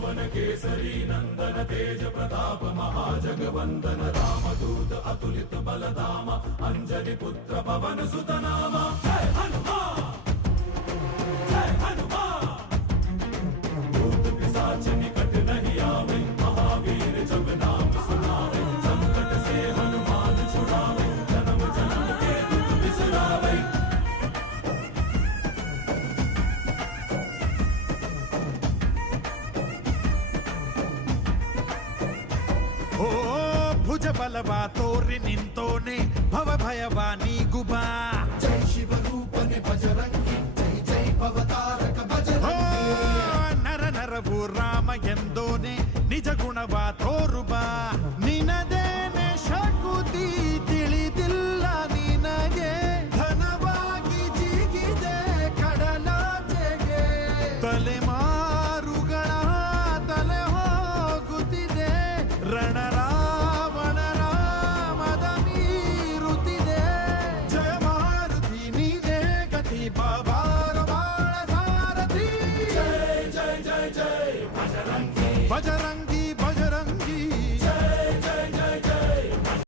त्रिभुवन केसरी नंदन तेज प्रताप महाजगवंदन रामदूत अतुलित बलधाम अंजनी पुत्र पवन सुत नाम जय हनुमान जय हनुमान। भूत पिशाच निकट नहीं आवे महावीर जब नाम सुनावे संकट से हनुमान छुड़ावे जन्म जन्म के दुख बिसरावे। ಓ ಭುಜ ಬಲವ ತೋರಿ ನಿಂತೋನೆ ಭವ ಭಯವ ನೀಗುಬಾ ಜೈ ಶಿವ ರೂಪನೆ ಬಜರಂಗಿ ಜೈ ಜೈ ಭವತಾರಕ ಬಜರಂಗಿ ನರ ನರವು ರಾಮ ಎಂದೋನೆ ನಿಜ ಗುಣವ ತೋರುಬಾ ನಿನದೇನೆ ಶಕುತಿ ತಿಳಿದಿಲ್ಲ ನಿನಗೆ ಧನವಾಗಿ ಜಿಗಿದೆ ಕಡಲಾಚೆಗೆ ತಲೆಮಾರುಗಳ ತಲೆ ಹೋಗುತ್ತಿದೆ ರಣರಾವಣ ರಾಮದ ಮೀರುತ್ತಿದೆ ಜಯ ಮಾರುತಿ ನೀನೇ ಗತಿ ಬಾಬಾರ ಬಾಳ ಸಾರಥಿ जय जय जय जय बजरंगी ಬಜರಂಗ